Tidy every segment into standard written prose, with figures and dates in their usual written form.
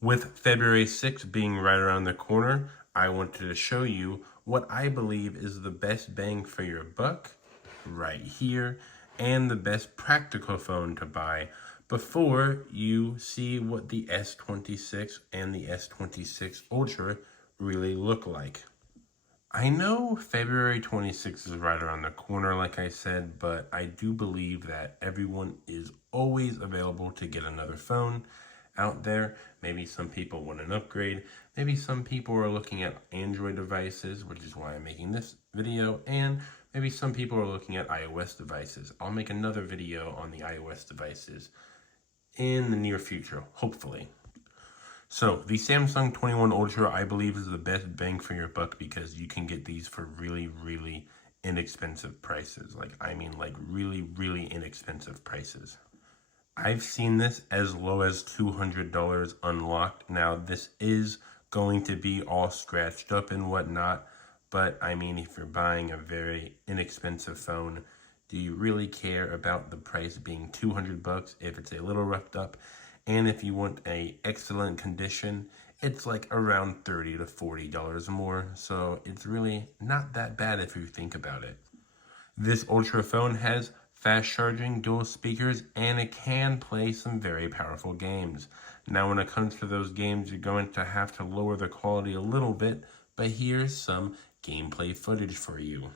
With February 6th being right around the corner, I wanted to show you what I believe is the best bang for your buck right here and the best practical phone to buy before you see what the S26 and the S26 Ultra really look like. I know February 26th is right around the corner, like I said, but I do believe that everyone is always available to get another phone out there. Maybe some people want an upgrade. Maybe some people are looking at Android devices, which is why I'm making this video. And maybe some people are looking at iOS devices. I'll make another video on the iOS devices in the near future, hopefully. So the Samsung 21 Ultra, I believe, is the best bang for your buck because you can get these for really, really inexpensive prices. Like really, really inexpensive prices. I've seen this as low as $200 unlocked. Now, this is going to be all scratched up and whatnot, but I mean, if you're buying a very inexpensive phone, do you really care about the price being 200 bucks if it's a little roughed up? And if you want a excellent condition, it's like around $30 to $40 more. So it's really not that bad if you think about it. This Ultra phone has fast charging, dual speakers, and it can play some very powerful games. Now, when it comes to those games, you're going to have to lower the quality a little bit, but here's some gameplay footage for you.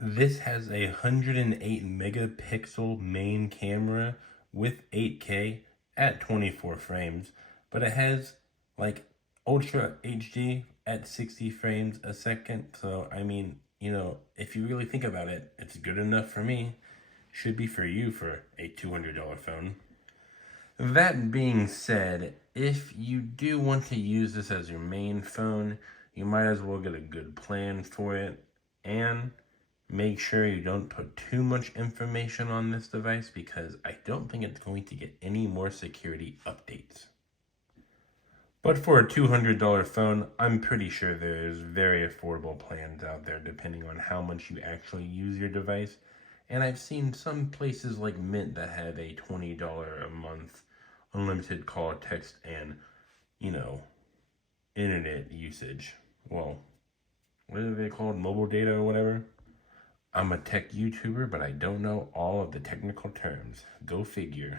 This has a 108 megapixel main camera with 8K at 24 frames, but it has like Ultra HD at 60 frames a second. So, I mean, if you really think about it, it's good enough for me. Should be for you for a $200 phone. That being said, if you do want to use this as your main phone, you might as well get a good plan for it and make sure you don't put too much information on this device because I don't think it's going to get any more security updates. But for a $200 phone, I'm pretty sure there's very affordable plans out there depending on how much you actually use your device. And I've seen some places like Mint that have a $20 a month unlimited call, text, and, internet usage. Well, what are they called? Mobile data or whatever? I'm a tech YouTuber, but I don't know all of the technical terms. Go figure.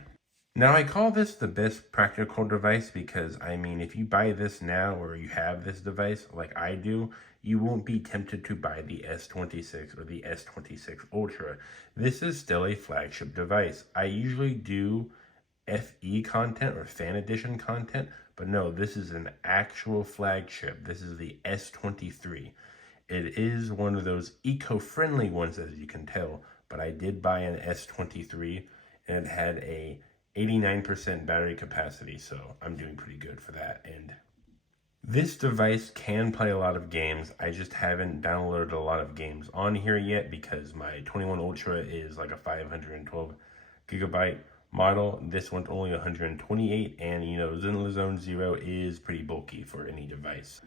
Now, I call this the best practical device because, I mean, if you buy this now or you have this device like I do, you won't be tempted to buy the S26 or the S26 Ultra. This is still a flagship device. I usually do FE content or fan edition content, but no, this is an actual flagship. This is the S23. It is one of those eco-friendly ones, as you can tell, but I did buy an S23 and it had a 89% battery capacity, so I'm doing pretty good for that. And this device can play a lot of games. I just haven't downloaded a lot of games on here yet because my 21 Ultra is like a 512 gigabyte model. This one's only 128, and Zone Zero is pretty bulky for any device.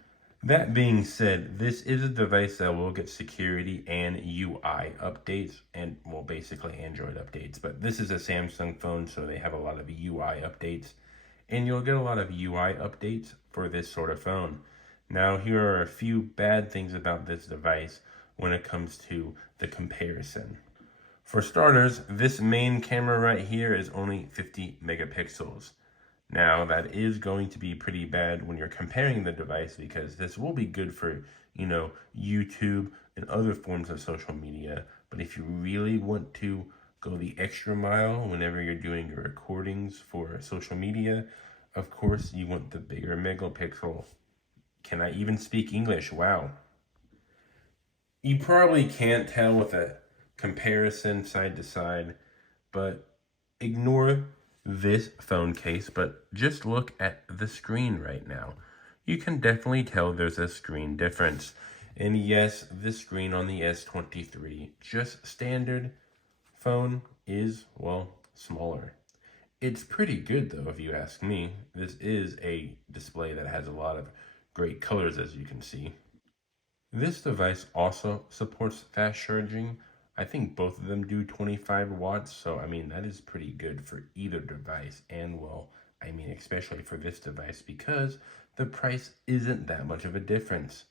That being said, this is a device that will get security and UI updates, and well, basically Android updates, but this is a Samsung phone, so they have a lot of UI updates, and you'll get a lot of UI updates for this sort of phone. Now, here are a few bad things about this device when it comes to the comparison. For starters, this main camera right here is only 50 megapixels. Now, that is going to be pretty bad when you're comparing the device because this will be good for, YouTube and other forms of social media. But if you really want to go the extra mile whenever you're doing your recordings for social media, of course, you want the bigger megapixel. Can I even speak English? Wow. You probably can't tell with a comparison side to side, but ignore this phone case, but just look at the screen right now. You can definitely tell there's a screen difference. And yes, the screen on the S23, just standard phone, is, well, smaller. It's pretty good though, if you ask me. This is a display that has a lot of great colors, as you can see. This device also supports fast charging. I think both of them do 25 watts, so I mean, that is pretty good for either device. And well, I mean, especially for this device, because the price isn't that much of a difference,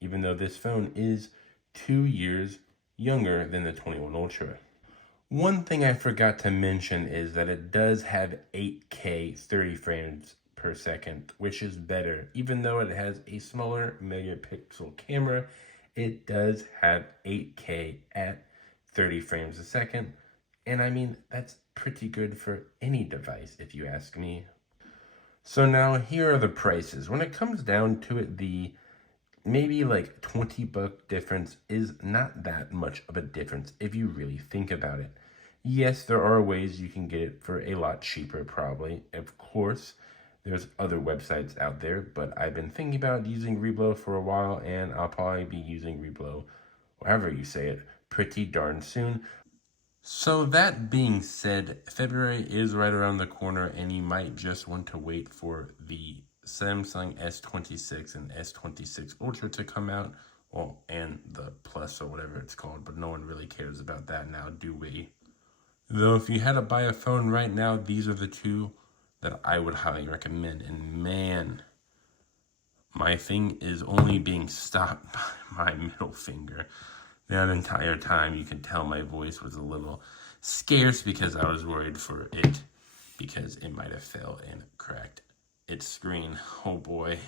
even though this phone is 2 years younger than the 21 Ultra. One thing I forgot to mention is that it does have 8K 30 frames per second, which is better. Even though it has a smaller megapixel camera, it does have 8K at 30 frames a second. And I mean, that's pretty good for any device, if you ask me. So now here are the prices. When it comes down to it, the maybe like $20 difference is not that much of a difference if you really think about it. Yes, there are ways you can get it for a lot cheaper, probably. Of course, there's other websites out there, but I've been thinking about using Reblow for a while, and I'll probably be using Reblow, however you say it, pretty darn soon. So that being said, February is right around the corner, and you might just want to wait for the Samsung S26 and S26 Ultra to come out, well, and the Plus or whatever it's called, but no one really cares about that now, do we? Though if you had to buy a phone right now, these are the two that I would highly recommend. And man, my thing is only being stopped by my middle finger. That entire time, you can tell my voice was a little scarce because I was worried for it, because it might have fell and cracked its screen. Oh boy.